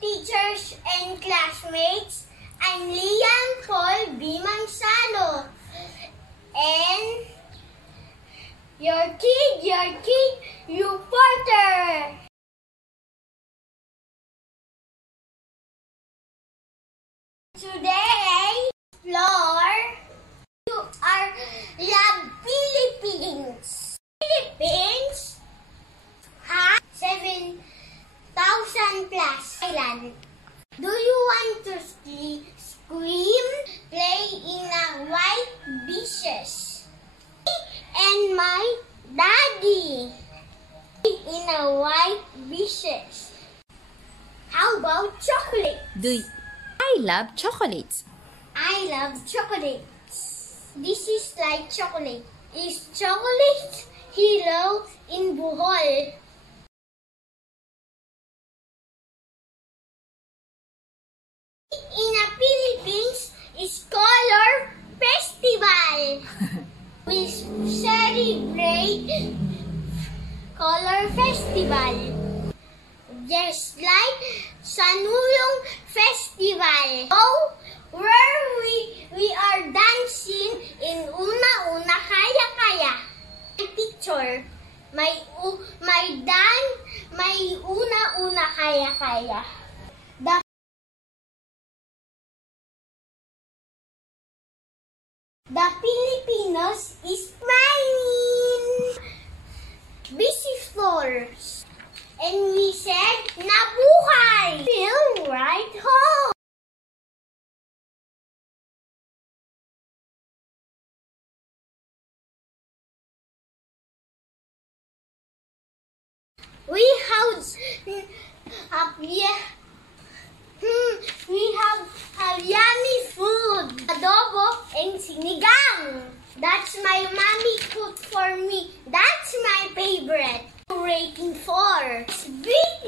teachers and classmates. I'm Lian Paul B. Mansalo. And your kid, reporter. Today, explore to our love Philippines. Philippines has 7,000 plus islands. Do you want to scream, play in a white beaches? And my daddy in a white beaches. How about chocolate? I love chocolates. I love chocolates. This is like chocolate. Is chocolate hero in Bohol? In the Philippines is Color Festival. We celebrate Color Festival. Just like Sanuyong Festival. Oh, where we are dancing in Una-Una Kaya-Kaya. Picture. May Una-Una Kaya-Kaya. The Filipinos is smiling. Busy floors. And we said, nabuhay! Feel right home. We have yummy food. Adobo and sinigang. That's my mommy cooked for me. That's my favorite. Rating 4. It's big.